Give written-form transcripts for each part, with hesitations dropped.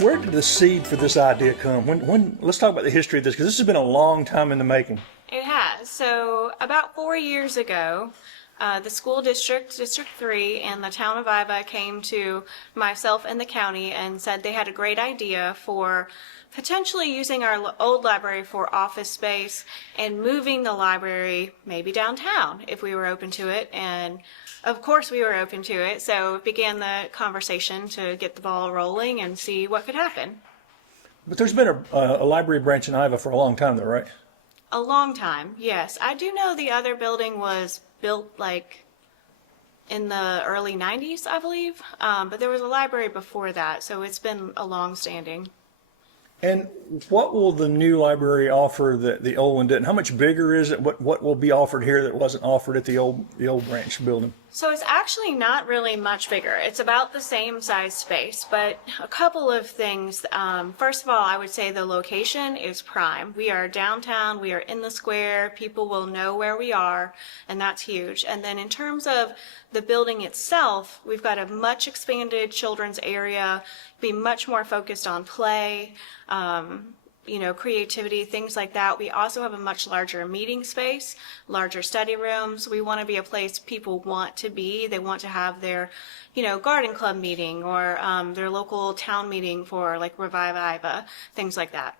Where did the seed for this idea come? Let's talk about the history of this, because this has been a long time in the making. It has. So about 4 years ago, the school district, District 3, and the town of Iva came to myself and the county and said they had a great idea for potentially using our old library for office space and moving the library maybe downtown if we were open to it. And of course we were open to it, so it began the conversation to get the ball rolling and see what could happen. But there's been a library branch in Iva for a long time, though, right? A long time, yes. I do know the other building was built like in the early 90s, I believe. But there was a library before that, so it's been a long-standing. And what will the new library offer that the old one didn't? How much bigger is it? What will be offered here that wasn't offered at the old branch building? So it's actually not really much bigger. It's about the same size space, but a couple of things. First of all, I would say the location is prime. We are downtown, we are in the square, people will know where we are, and that's huge. And then in terms of the building itself, we've got a much expanded children's area, be much more focused on play, creativity, things like that. We also have a much larger meeting space, larger study rooms. We want to be a place people want to be. They want to have their, garden club meeting or their local town meeting for like Revive Iva, things like that.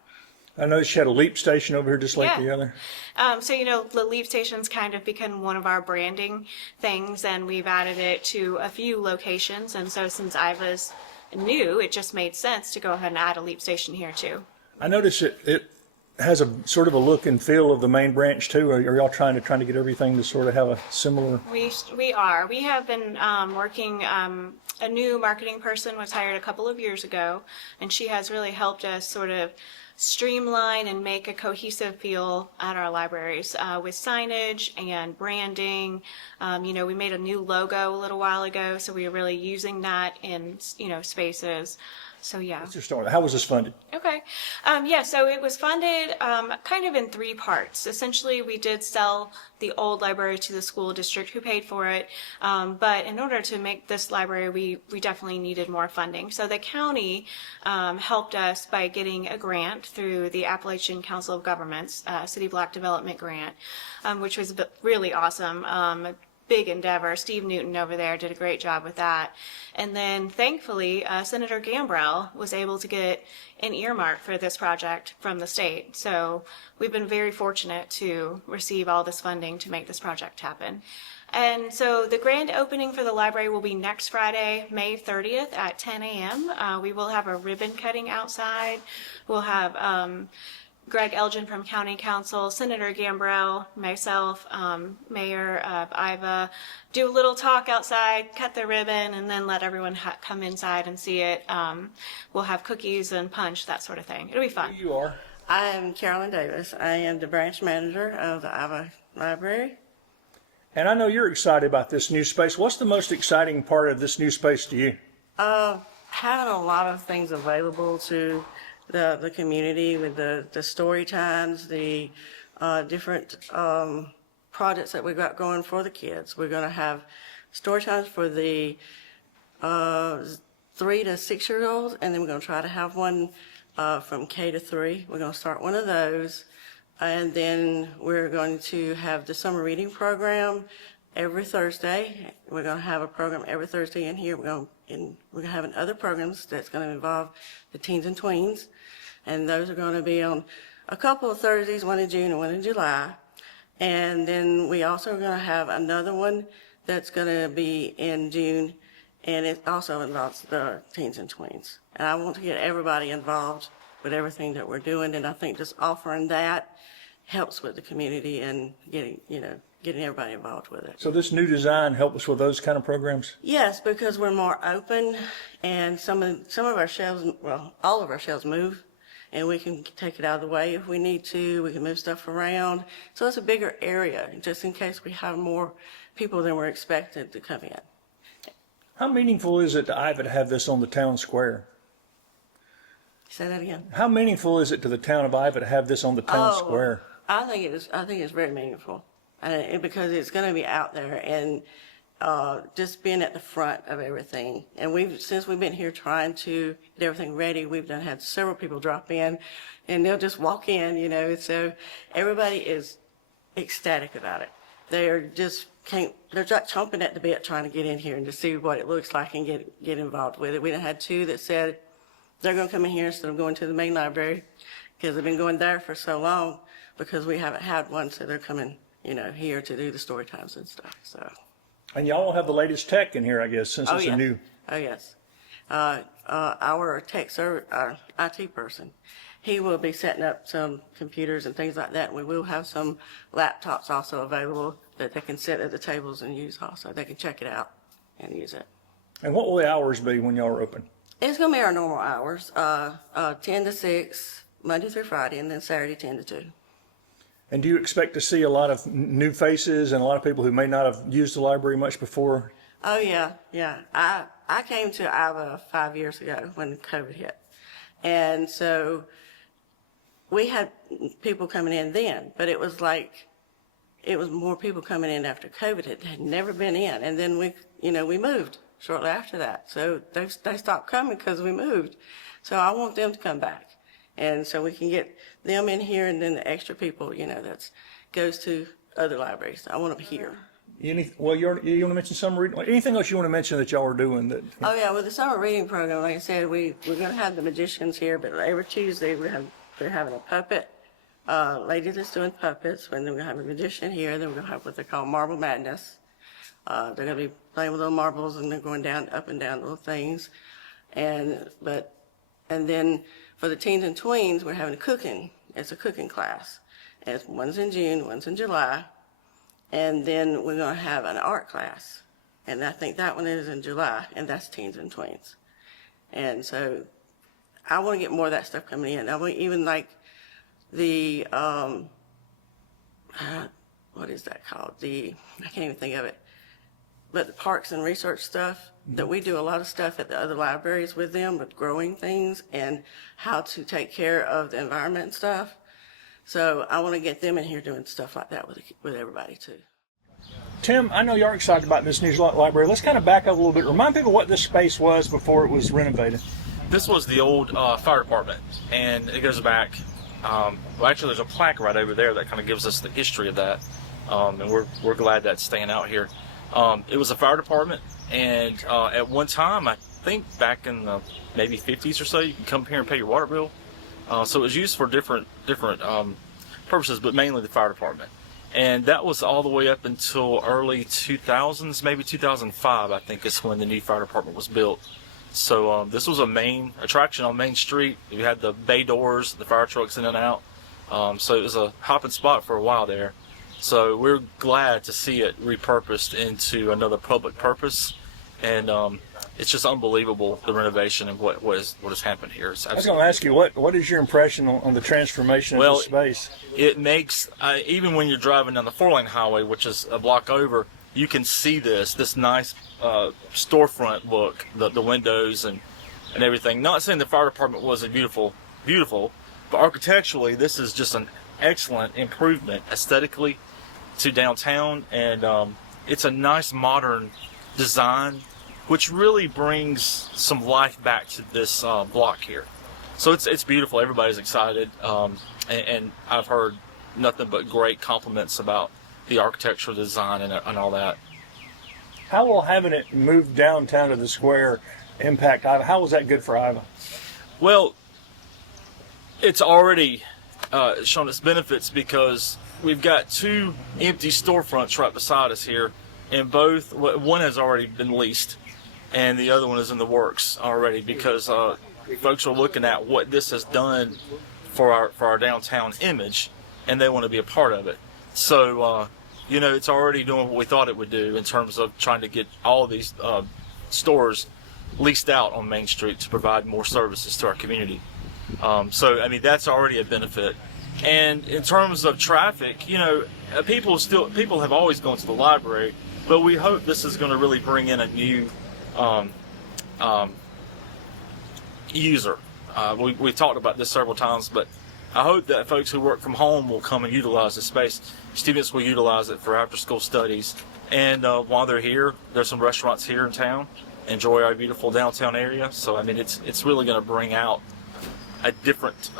I noticed you had a leap station over here just like the other. The leap station's kind of become one of our branding things, and we've added it to a few locations. And so since Iva's new, it just made sense to go ahead and add a leap station here too. I noticed it has a sort of a look and feel of the main branch too. Are y'all trying to get everything to sort of have a similar? We are. We have been working. A new marketing person was hired a couple of years ago, and she has really helped us sort of streamline and make a cohesive feel at our libraries with signage and branding. We made a new logo a little while ago, so we are really using that in spaces. So yeah. Let's just start. How was this funded? Okay. So it was funded kind of in three parts. Essentially, we did sell the old library to the school district who paid for it. But in order to make this library, we definitely needed more funding. So the county helped us by getting a grant through the Appalachian Council of Governments, City Block Development Grant, which was really awesome. Big endeavor. Steve Newton over there did a great job with that. And then thankfully, Senator Gambrell was able to get an earmark for this project from the state. So we've been very fortunate to receive all this funding to make this project happen. And so the grand opening for the library will be next Friday, May 30th at 10 a.m. We will have a ribbon cutting outside. We'll have Greg Elgin from County Council, Senator Gambrell, myself, Mayor of Iva, do a little talk outside, cut the ribbon, and then let everyone come inside and see it. We'll have cookies and punch, that sort of thing. It'll be fun. You are. I am Carolyn Davis. I am the branch manager of the Iva Library. And I know you're excited about this new space. What's the most exciting part of this new space to you? Having a lot of things available to the community with the story times, the different projects that we've got going for the kids. We're going to have story times for the 3 to 6 year olds, and then we're going to try to have one from K to 3. We're going to start one of those, and then we're going to have the summer reading program every Thursday. We're going to have a program every Thursday in here. We're going to have other programs that's going to involve the teens and tweens. And those are going to be on a couple of Thursdays, one in June and one in July. And then we also are going to have another one that's going to be in June, and it also involves the teens and tweens. And I want to get everybody involved with everything that we're doing, and I think just offering that helps with the community and getting everybody involved with it. So this new design help us with those kind of programs? Yes, because we're more open, and some of our shelves, well, all of our shelves move, and we can take it out of the way if we need to. We can move stuff around. So it's a bigger area, just in case we have more people than we're expected to come in. How meaningful is it to Iva to have this on the town square? Say that again. How meaningful is it to the town of Iva to have this on the town square? I think it's very meaningful, because it's going to be out there, and just being at the front of everything. And since we've been here trying to get everything ready, we've had several people drop in, and they'll just walk in, so everybody is ecstatic about it. They're just they're just chomping at the bit trying to get in here and to see what it looks like and get involved with it. We done had two that said they're going to come in here instead of going to the main library because they've been going there for so long because we haven't had one, so they're coming, here to do the story times and stuff, so. And y'all have the latest tech in here, I guess, since it's a new. Oh, yes. Our our IT person, he will be setting up some computers and things like that. We will have some laptops also available that they can sit at the tables and use also. They can check it out and use it. And what will the hours be when y'all are open? It's going to be our normal hours, 10 to 6, Monday through Friday, and then Saturday 10 to 2. And do you expect to see a lot of new faces and a lot of people who may not have used the library much before? Oh, yeah. I came to Iva 5 years ago when COVID hit. And so we had people coming in then, but it was more people coming in after COVID had never been in. And then we moved shortly after that. So they stopped coming because we moved. So I want them to come back. And so we can get them in here, and then the extra people, that goes to other libraries. I want them here. You want to mention summer reading? Anything else you want to mention that y'all are doing? Oh, yeah, with the summer reading program, like I said, we're going to have the magicians here, but every Tuesday they're having a puppet, lady that's doing puppets, and then we're going to have a magician here, then we're going to have what they call Marble Madness. They're going to be playing with little marbles, and they're going up and down little things. And then for the teens and tweens, we're having cooking. It's a cooking class. And one's in June, one's in July. And then we're going to have an art class. And I think that one is in July, and that's teens and tweens. And so I want to get more of that stuff coming in. I want even like the, what is that called? I can't even think of it. But the parks and research stuff, that we do a lot of stuff at the other libraries with them, with growing things and how to take care of the environment and stuff. So I want to get them in here doing stuff like that with everybody too. Tim, I know you're excited about this new library. Let's kind of back up a little bit. Remind people what this space was before it was renovated. This was the old fire department, and it goes back. Well, actually, there's a plaque right over there that kind of gives us the history of that, and we're glad that's staying out here. It was a fire department, and at one time, I think back in the maybe 50s or so, you could come here and pay your water bill. So it was used for different purposes, but mainly the fire department. And that was all the way up until early 2000s, maybe 2005, I think is when the new fire department was built. So this was a main attraction on Main Street. You had the bay doors, the fire trucks in and out. So it was a hopping spot for a while there. So we're glad to see it repurposed into another public purpose, and it's just unbelievable, the renovation and what has happened here. I was going to ask you, what is your impression on the transformation of the space? It makes even when you're driving down the 4-lane highway, which is a block over, you can see this nice storefront look, the windows and everything. Not saying the fire department wasn't beautiful, but architecturally, this is just an excellent improvement aesthetically to downtown, and it's a nice modern design, which really brings some life back to this block here. So it's beautiful. Everybody's excited, and I've heard nothing but great compliments about the architectural design and all that. How will having it moved downtown to the square impact Iva? How was that good for Iva? Well, it's already shown its benefits because we've got two empty storefronts right beside us here, and one has already been leased and the other one is in the works already, because folks are looking at what this has done for our downtown image, and they want to be a part of it. So it's already doing what we thought it would do in terms of trying to get all of these stores leased out on Main Street to provide more services to our community. So I mean, that's already a benefit. And in terms of traffic, people have always gone to the library, but we hope this is going to really bring in a new user. We talked about this several times, but I hope that folks who work from home will come and utilize the space. Students will utilize it for after-school studies, And while they're here, there's some restaurants here in town. Enjoy our beautiful downtown area. So I mean, it's really going to bring out a different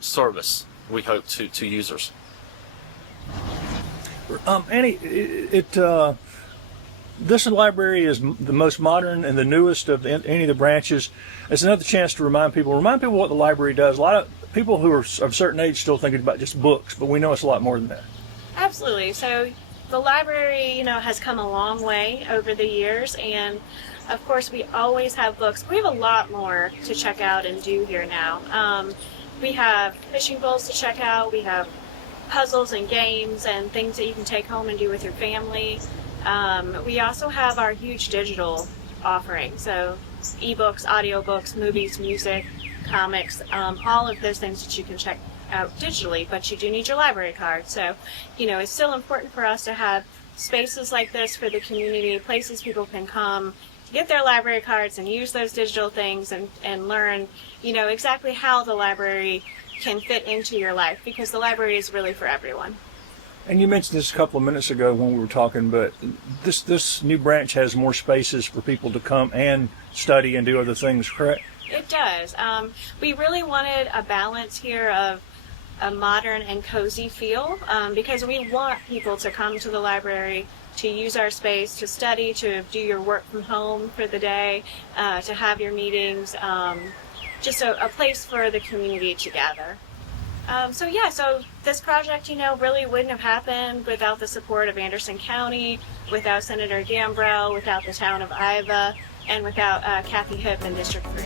service, we hope, to users. Annie, this library is the most modern and the newest of any of the branches. It's another chance to remind people what the library does. A lot of people who are of a certain age still thinking about just books, but we know it's a lot more than that. Absolutely. So the library, has come a long way over the years, and of course we always have books. We have a lot more to check out and do here now. We have fishing bowls to check out. We have puzzles and games and things that you can take home and do with your family. We also have our huge digital offering. So ebooks, audiobooks, movies, music, comics, all of those things that you can check out digitally, but you do need your library card. So, it's still important for us to have spaces like this for the community, places people can come, get their library cards and use those digital things and learn, exactly how the library can fit into your life, because the library is really for everyone. And you mentioned this a couple of minutes ago when we were talking, but this new branch has more spaces for people to come and study and do other things, correct? It does. We really wanted a balance here of a modern and cozy feel, because we want people to come to the library, to use our space, to study, to do your work from home for the day, to have your meetings, just a place for the community to gather. So this project, really wouldn't have happened without the support of Anderson County, without Senator Gambrell, without the town of Iva, and without Kathy Hipp in District 3.